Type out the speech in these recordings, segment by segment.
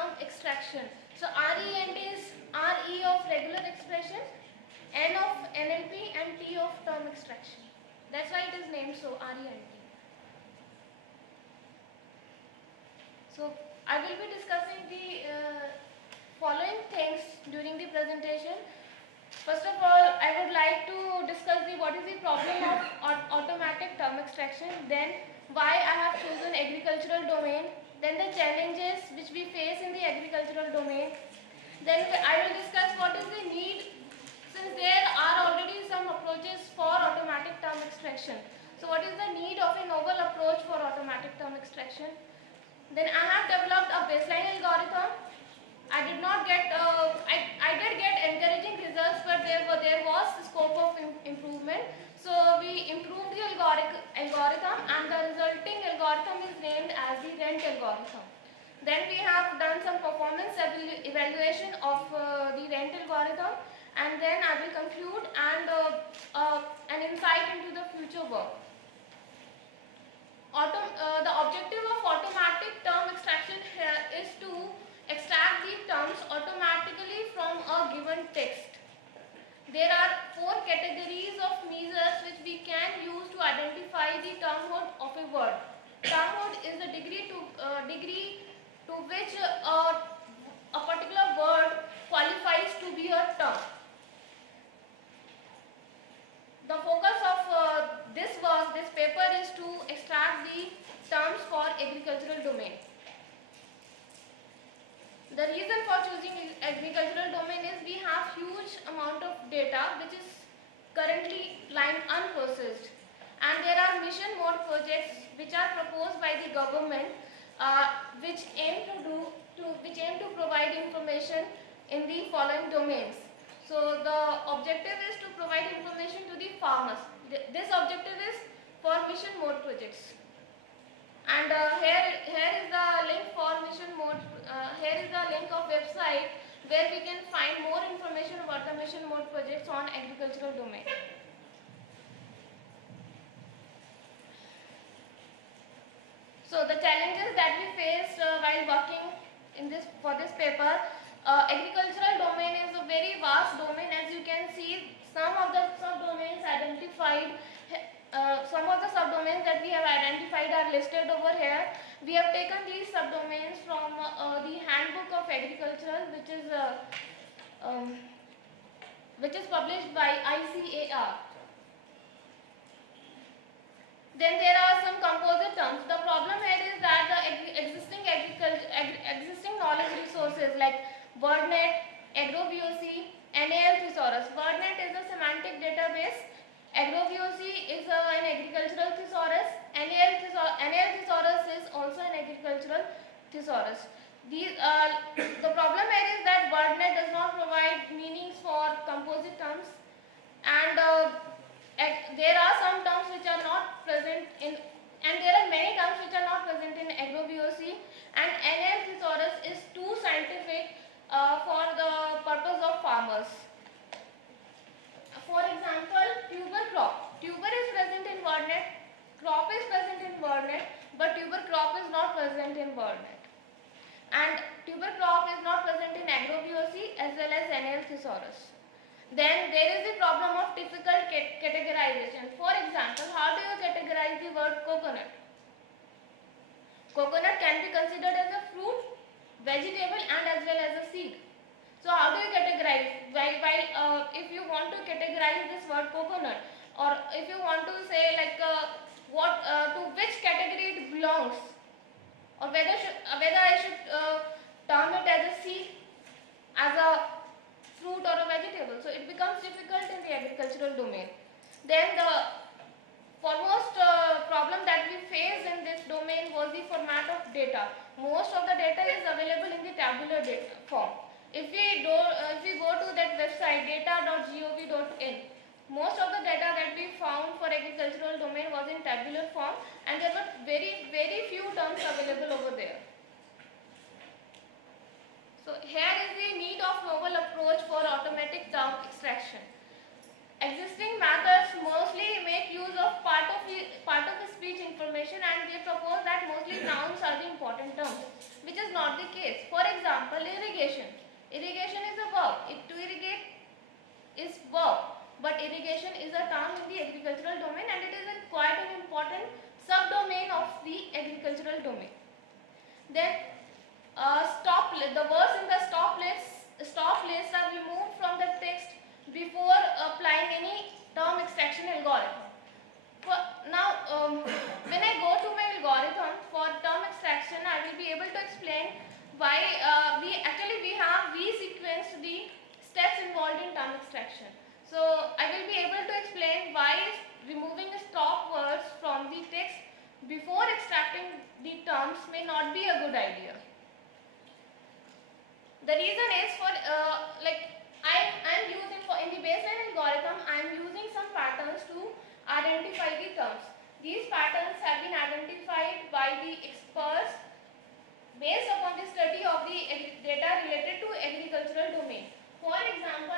term extraction. So RENT is RE of regular expression, N of NLP, and T of term extraction. That's why it is named so, RENT. So I will be discussing the following things during the presentation. First of all, I would like to discuss what is the problem of automatic term extraction, then why I have chosen agricultural domain, then the challenges which we face in the agricultural domain, then I will discuss what is the need, since there are already some approaches for automatic term extraction. So what is the need of a novel approach for automatic term extraction? Then I have developed a baseline algorithm. I did not get, I did get encouraging results, but there was scope of improvement. So we improved the algorithm, and the resulting algorithm is named as the RENT algorithm. Then we have done some performance evaluation of the RENT algorithm, and then I will conclude and an insight into the future work. The objective of automatic term extraction here is to extract the terms automatically from a given text. There are 4 categories of measures which we can use to identify the termhood of a word. Termhood is the degree to which a particular word qualifies to be a term. The focus of this paper is to extract the terms for agricultural domain. The reason for choosing agricultural domain is we have huge amount of data which is currently lying unprocessed, and there are mission mode projects which are proposed by the government which aim to provide information in the following domains. So the objective is to provide information to the farmers. This objective is for mission mode projects. And here is the link for mission mode. Here is the link of website where we can find more information about the mission mode projects on agricultural domain. So the challenges that we faced while working for this paper. Agricultural domain is a very vast domain. As you can see, some of the subdomains identified, some of the subdomains that we have identified are listed over here. We have taken these subdomains from the Handbook of Agriculture, which is published by ICAR. Then there are some composite terms. The problem here is that the existing knowledge resources like WordNet, AgroVoc, NAL Thesaurus. WordNet is a semantic database. AgroVoc is an agricultural thesaurus. NAL Thesaurus is also an agricultural thesaurus. The problem here is that WordNet does not provide meanings for composite terms, and there are some terms which are not present in, and there are many terms which are not present in AgroVoc, and NAL Thesaurus is too scientific for the purpose of farmers. For example, tuber crop. Tuber is present in WordNet, crop is present in WordNet, but tuber crop is not present in WordNet. And tuber crop is not present in AgroVoc as well as NAL Thesaurus. Then there is the problem of difficult categorization. For example, how do you categorize the word coconut? Coconut can be considered as a fruit, vegetable, and as well as a seed. So how do you categorize? While if you want to categorize this word coconut, or if you want to say like to which category it belongs, or whether I should term it as a seed, as a fruit, or a vegetable. So it becomes difficult in the agricultural domain. Then the foremost problem that we faced in this domain was the format of data. Most of the data is available in the tabular data form. If we go to that website data.gov.in, most of the data that we found for agricultural domain was in tabular form, and there were very few terms available over there. So here is the need of novel approach for automatic term extraction. Existing methods mostly make use of part of speech information, and they propose that mostly nouns are the important terms, which is not the case. For example, irrigation. Irrigation is a verb. To irrigate is verb, but irrigation is a term in the agricultural domain, and it is quite an important subdomain of the agricultural domain. Then the words in the stop list are removed from the text before applying any term extraction algorithm. Now, when I go to my algorithm for term extraction, I will be able to explain why we have resequenced the steps involved in term extraction. So I will be able to explain why removing stop words from the text before extracting the terms may not be a good idea. The reason is for I am using in the baseline algorithm, I am using some patterns to identify the terms. These patterns have been identified by the experts based upon the study of the data related to agricultural domain. For example,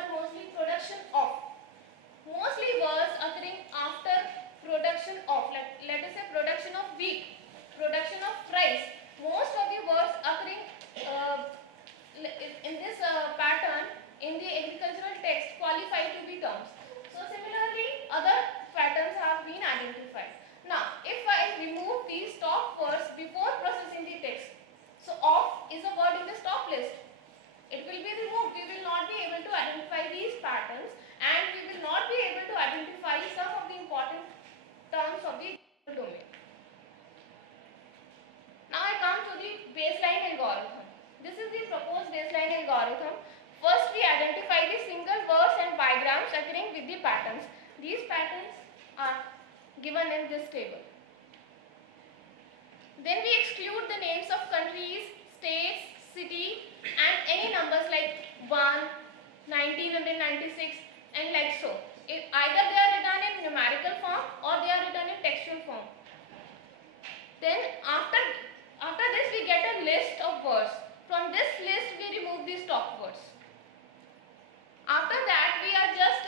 mostly words occurring after production of, let us say production of wheat, production of rice. Most of the words occurring in this pattern in the agricultural text qualify to be terms. So similarly, other patterns have been identified. Now, if I remove these stop words before processing the text, so off is a word in the stop list. It will be removed. We will not be able to identify these patterns, and we will not be able to identify some of the important terms of the domain. Now I come to the baseline algorithm. This is the proposed baseline algorithm. First we identify the single words and bigrams occurring with the patterns. These patterns are given in this table. Then we exclude the names of countries, states, city and any numbers like 1, 1996 and like so. Either they are written in numerical form or they are written in textual form. Then after this we get a list of words. From this list we remove the stop words. After that we are just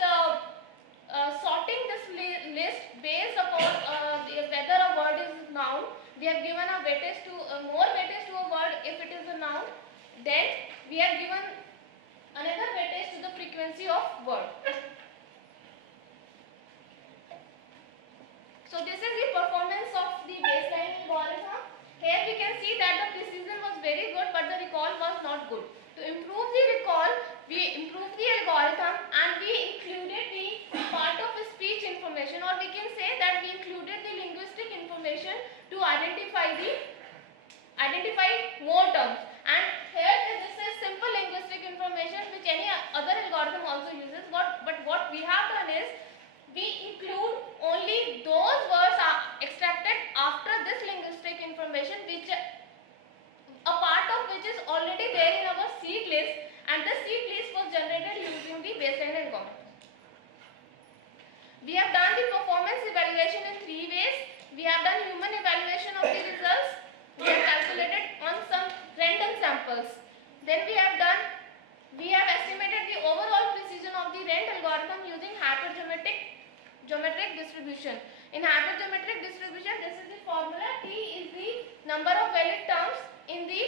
sorting this list based upon whether a word is noun. We have given a weightage to more weightage to a word if it is a noun. Then we have given another weightage to the frequency of word. So this is the performance of the baseline algorithm. Here we can see that the precision was very good, but the recall was not good. To improve the recall, we improved the algorithm and we included the part of speech information, or we can say that we included the linguistic information to identify more terms. And here this is simple linguistic information which any other algorithm also uses. But what we have done is we include only those words are extracted after this linguistic information, which a part of which is already there in our seed list, and the seed list was generated using the baseline algorithm. We have done the performance evaluation in 3 ways. We have done human evaluation of the results. We have calculated on some random samples. Then we have estimated the overall precision of the RENT algorithm using hypergeometric distribution. In hypergeometric distribution, this is the formula. T is the number of valid terms in the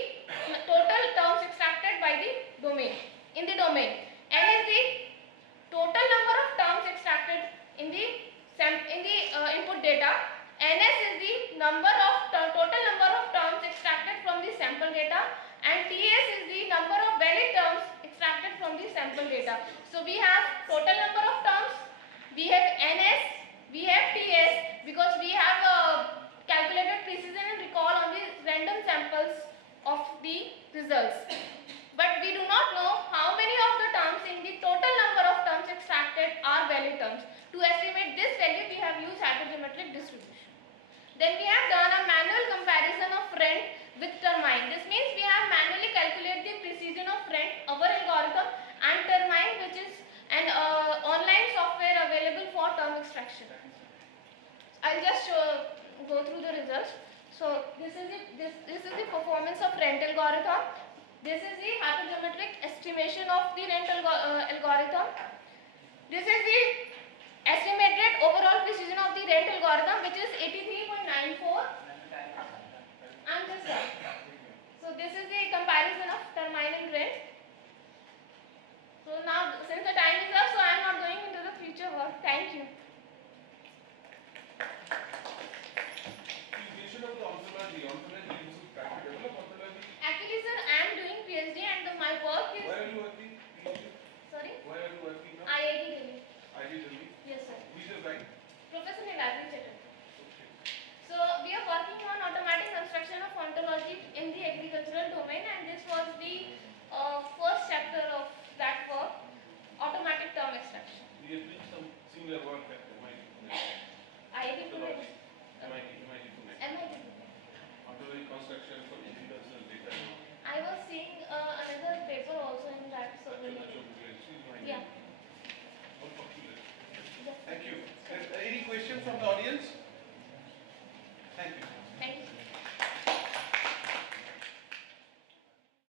total terms extracted by the domain. N is the total number of terms extracted in the input data. Ns is the total number of terms extracted from the sample data, and Ts is the number of valid terms extracted from the sample data. So we have total number of terms, we have Ns, we have Ts, because we have calculated precision and recall on the random samples of the results. But we do not know how many of the terms in the total number of terms extracted are valid terms. To estimate this value, we have used hypergeometric distribution. Then we have done a manual comparison of RENT with Termine. This means we have manually calculated the precision of RENT, our algorithm, and Termine, which is an online software available for term extraction. I'll just go through the results. So this is the performance of RENT algorithm. This is the hypergeometric estimation of the RENT algorithm. This is the estimated overall precision of the RENT algorithm, which is 83.94, and this one. So this is the comparison